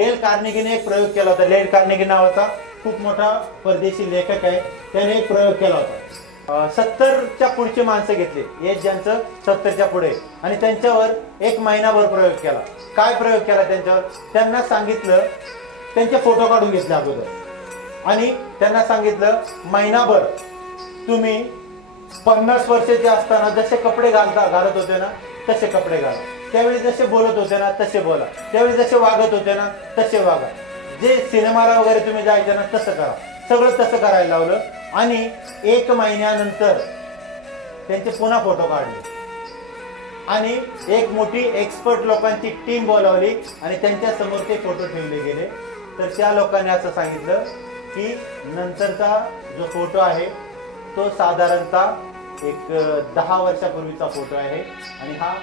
Del कार्नेगीने एक प्रयोग केला होता. डेल कार्नेगी नावाचा खूप मोठा परदेशी लेखक आहे. त्याने एक प्रयोग केला होता. 70च्या पुढची माणसं घेतली, एज ज्यांचं 70च्या पुढे, आणि त्यांच्यावर एक महिनाभर प्रयोग केला. काय प्रयोग केला त्यांच्यावर? त्यांना सांगितलं, त्यांचे फोटो काढून घेतले अगोदर आणि त्यांना सांगितलं महिनाभर तुम्ही 50 वर्षाचे असताना जसे कपडे घालत होते ना तसे कपडे घाला, त्यावेळी जसे बोलत होते ना तसे बोला, त्यावेळी जसे वागत होते ना तसे वागा, जे सिनेमाला वगैरे तुम्ही जायचे ना तसं करा. सगळं तसं करायला लावलं आणि 1 महिन्यानंतर त्यांचे पुन्हा फोटो काढले आणि एक मोठी एक्सपर्ट लोकांची टीम बोलावली आणि त्यांच्या समोर ते फोटो ठेवले गेले. तर त्या लोकांनी असं सांगितलं की नंतरचा जो फोटो आहे तो साधारणतः एक 10 वर्षापूर्वीचा फोटो आहे आणि हा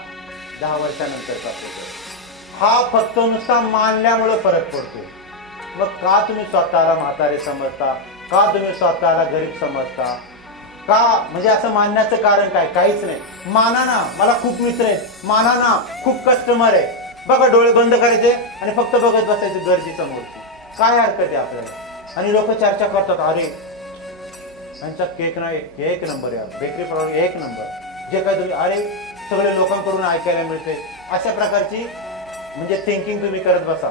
10 वर्षानंतरचा फोटो. हा फक्त नुसता मानल्यामुळे फरक पडतो. मग का तुम्ही स्वतःला म्हातारे समजता? का तुम्ही स्वतःला गरीब समजता? का म्हणजे असं मानण्याचं कारण काय? काहीच नाही. माना ना, मला खूप मित्र आहेत, माना ना, खूप कस्टमर आहे. बघा, डोळे बंद करायचे आणि फक्त बघत बसायचे गर्दीच्या मूर्ती. काय हरकत आहे आपल्याला? आणि लोक चर्चा करतात, अरे यांचा केक नाही, एक नंबर आहे, बेकरी प्रॉडक्ट एक नंबर, जे काय तुम्ही अरे सगळे लोकांकडून ऐकायला मिळते. अशा प्रकारची म्हणजे थिंकिंग तुम्ही करत बसा.